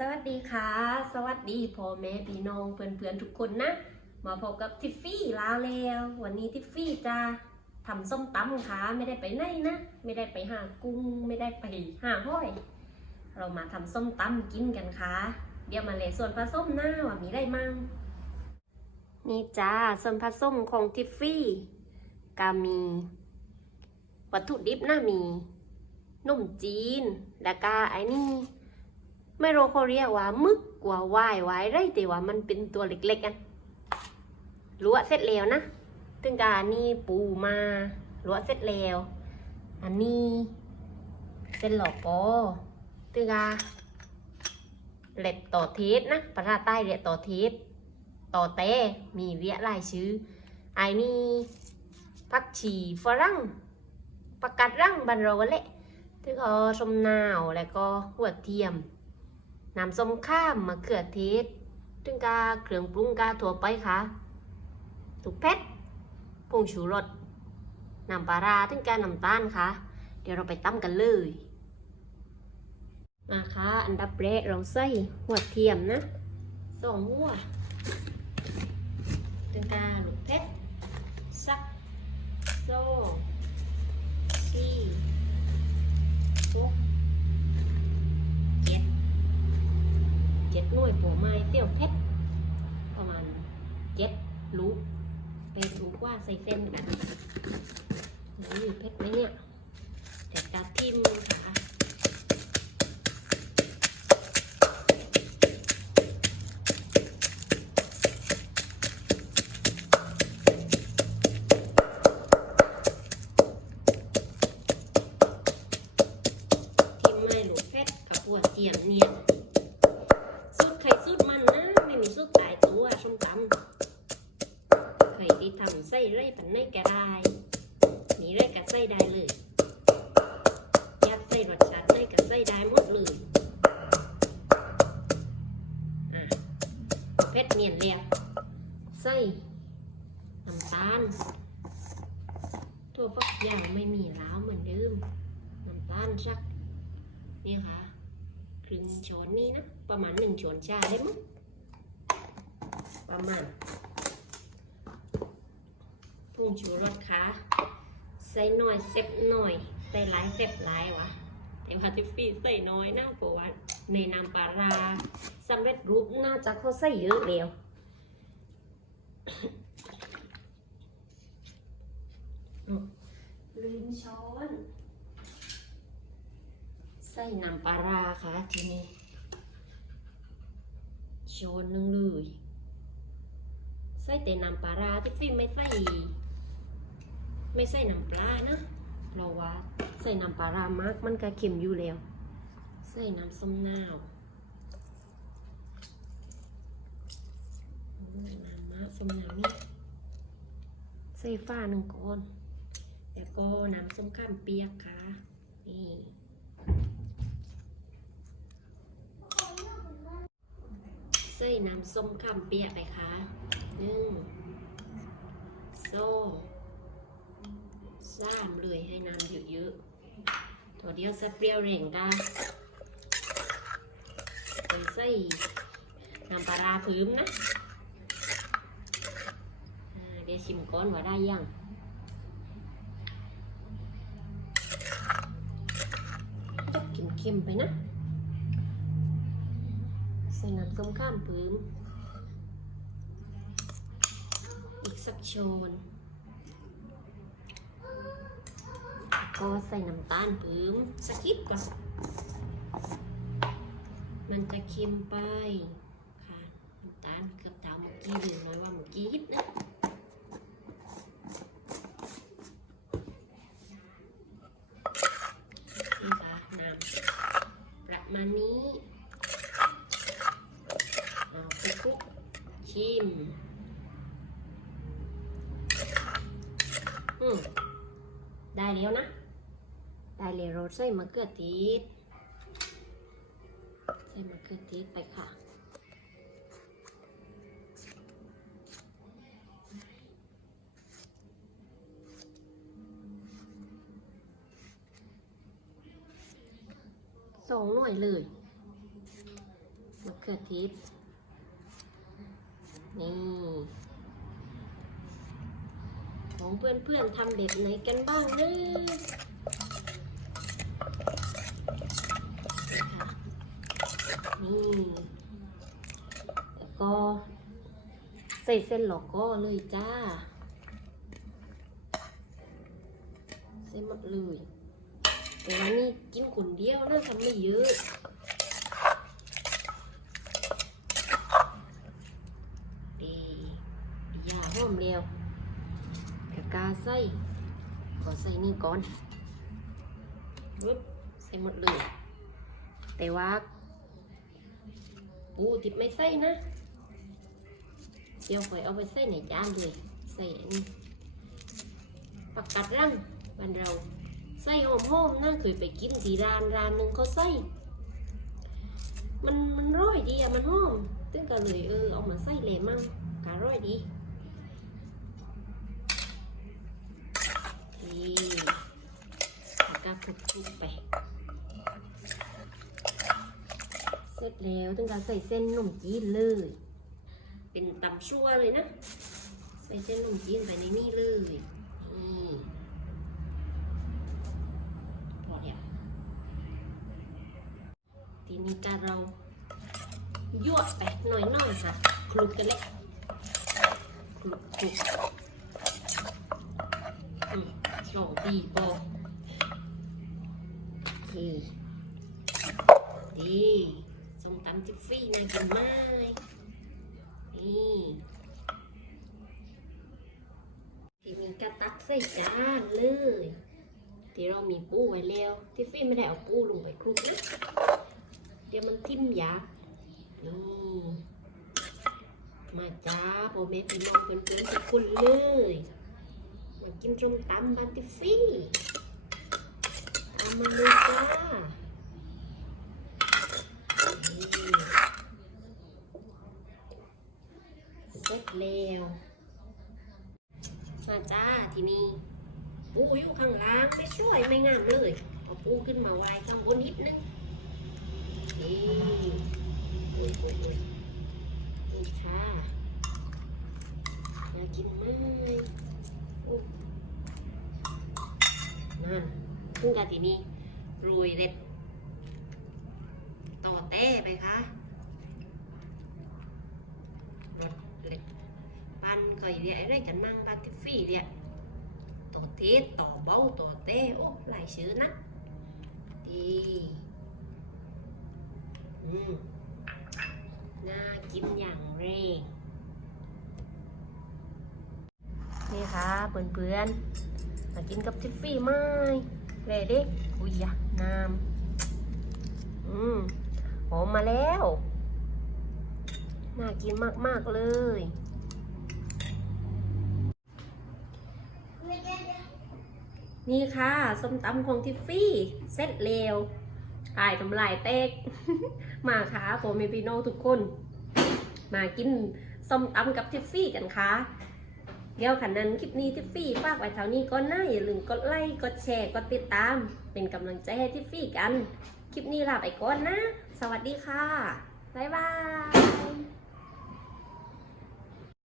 สวัสดีค่ะ สวัสดีพ่อแม่พี่น้องเพื่อนๆทุกคนนะ มาพบกับทิฟฟี่ลาวแล้ว วันนี้ทิฟฟี่จะทำส้มตำค่ะ ไม่ได้ไปไหนนะ ไม่ได้ไปหากุ้ง ไม่ได้ไปหาห้อย เรามาทำส้มตำกินกันค่ะ เดี๋ยวมาเลยส่วนผสมหน้าว่ามีอะไรมั่งนี่จ้าส่วนผสมของทิฟฟี่ก็มี วัตถุดิบนะมีนมจีน แล้วก็ไอ้นี่ ไม่รู้เขาเรียกว่ามึกกว่าว่ายไว้ไรแต่ว่ามันเป็นตัวเล็กๆกันลวกเสร็จแล้วนะถึงกานี่ปูมาลวกเสร็จแล้ว อันนี้เส้นหลอกปอถึงกาเล็ดต่อเทสนะภาษาใต้เรียกต่อเทสต่อเต้มีเรียลายชื่อไอ้นี่ผักชีฝรั่งประกาศรังบันเราแหละถึงเอาสมนาวแล้วก็หัวเทียม น้ำส้มข้ามมะเขือเทศถึงกาเครื่องปรุงกาถั่วไปค่ะถูกเพชรผงชูรสน้ำปลาราถึงกาน้ำตาลค่ะ เดี๋ยวเราไปตั้มกันเลยนะคะอันดับแรกเราใส่หัวเทียมนะสองหัวถึงกาลูกเพชรสักโซ่สี่หกเจ็ด เจ็ด หน่วยปัวไม้เตี้ยวเพชรประมาณเจ็ดลูกเป็นลูกว่าใส่เส้นกันนี่เพชรไหมเนี่ยแต่กาทิมค่ะทิมไม่ลูกเพชรกับปัวเสียมเนี่ย สูตรไข่สูตรมันนะไม่มีสูตรตายตัวส้มตำไข่ที่ทำไส้ไร่ปัน ในกระได้มีไร่กับไส้ได้เลยอยากใส่รสชาติไร่กับไส้ได้หมดเลยอะเพชรเนียนเรียบไส้น้ำตาลถั่วฝักยาวไม่มีแล้วเหมือนเดิมน้ำตาลสักนี่ค่ะครึ่งช้อนนี้นะ ประมาณหนึ่งช้อนชาได้มั้งประมาณ ผงชูรสค่ะใส่หน่อยเซ็บหน่อย ใส่หลายเซ็บหลายวะแต่ว่าทิฟฟี่ใส่น้อยนะเพราะว่าในน้ำปลาร้าสำเร็จรูปน่าจะเขาใส่เยอะแล้วลืมช้อน ใส่น้ำปลาร้าค่ะทีนี้ช้อนหนึงเลย ใส่แต่น้ำปลาร้าที่ฟิล์มไม่ใส่ ไม่ใส่น้ำปลานะเราะว่าใส่น้ำปลารามากมันก็เค็มอยู่แล้ว ใส่น้ำส้มนาวน้ำมะส้มนาวนี่ใส่ฟ้าหนึ่งก้อนแล้วก็น้ำส้มข้ามเปียกค่ะนี่ใส่น้ำส้มข้ามเปียกไปค่ะหนึ่งสอง สามเลยให้น้ำเยอะๆตัวเดียวสักเปรี้ยวเร่งได้ไปใส่น้ำปลาราพื้มนะเดี๋ยวชิมก้อนว่าได้ยังจะเค็มๆไปนะใส่น้ำส้มข้ามปื้มอีกสักช้อน ก็ใส่น้ำตาลปื้มสักนิดก่อน มันจะเค็มไปค่ะน้ำตาลเกือบดาเมื่อกี้ลืมน้อยว่าเมื่อกี้ยิบนะ นี่ค่ะ น้ำประมาณนี้ เอาไปคลุกชิม อืม ได้แล้วนะ ได้เลยรสใส่มะเขือเทศใส่มะเขือเทศไปค่ะสองหน่วยเลยมะเขือเทิพนี่ของเพื่อนๆทำแบบไหนกันบ้างเนะ นี่ แล้วก็ใส่เส้นหลอกก็เลยจ้า ใส่หมดเลย แต่ว่านี่กินคนเดียวนะทำไม่เยอะดียาหอมเร็วกะกาใส่ขอใส่นี่ก่อนปึ๊บใส่หมดเลย แต่ว่า ปูติดไม่ใส่นะ เดี๋ยวค่อยเอาไปใส่ในจานเลย ใส่อันนี้ปักกัดรังบ้านเราใส่หอมๆนะเคยไปกินที่ร้านร้านหนึ่งเขาใส่ มันมันร้อยดีอะมันหอมตึ้งก็เลยเออเอามาใส่เลยมั่งกะร้อยดีนี่แล้วก็คลุกๆไป เส ร็จแล้วตึ้งก็ใส่เส้นขนมจีนเลย เป็นตำชั่วเลยนะ ใส่เส้นขนมจีนไปในนี่เลยนี่พอแล้วทีนี้ก็เรายั่วไปหน่อยๆค่ะคลุกกันเลยคลุกคลุกอืมสองปีพอโอเคดี ฟี่น่ากินมากนี่ทีนี้ก็ตักใส่จานเลย ที่เรามีปูไว้แล้ว ที่ฟี่ไม่ได้เอาปูลงไปคลุกเดี๋ยวมันทิ่มยานี่มาจ้าพ่อแม่พี่น้องเพื่อนๆทุกคนเลย มากินส้มตำบ้านทิฟีฟี่ตามมาเลยจ้านี่ เสร็จแล้วมาจ้าทีนี้ปูอยู่ข้างล่างไม่ช่วยไม่งามเลยเอา ปูขึ้นมาไว้ข้างบนนิดนึงนี่โอ้ยโอ้ยโอ้ยนี่ค่ะอยากกินไหมอ้นั่นพุ่งกันทีนี้โรยเล็ด ต่อแต้ไปค่ะรสเล็ดปันเคยเรียกอะไรกันมั่งบ้านทิฟฟี่เรียกต่อเทสต่อเบ้าต่อเต้โอ้หลายชื่อนะ ดีอืมน่ากินอย่างแรงนี่ค่ะเพื่อนๆมากินกับทิฟฟี่ไหมเรเด็กอุ้ยยะน้ำอืมหอมมาแล้ว น่ากินมากๆเลย นี่ค่ะส้มตำของทิฟฟี่เสร็จเร็วถ่ายทำลายเต๊กมาค่ะผมมีพี่น้องทุกคน มากินส้มตำกับทิฟฟี่กันค่ะเดี๋ยวขันนั้นคลิปนี้ทิฟฟี่ฝากไว้เท่านี้ก็น่าอย่าลืมกดไลค์กดแชร์กดติดตาม เป็นกำลังใจให้ทิฟฟี่กัน คลิปนี้ลาไปก่อนนะ สวัสดีค่ะ บ๊ายบาย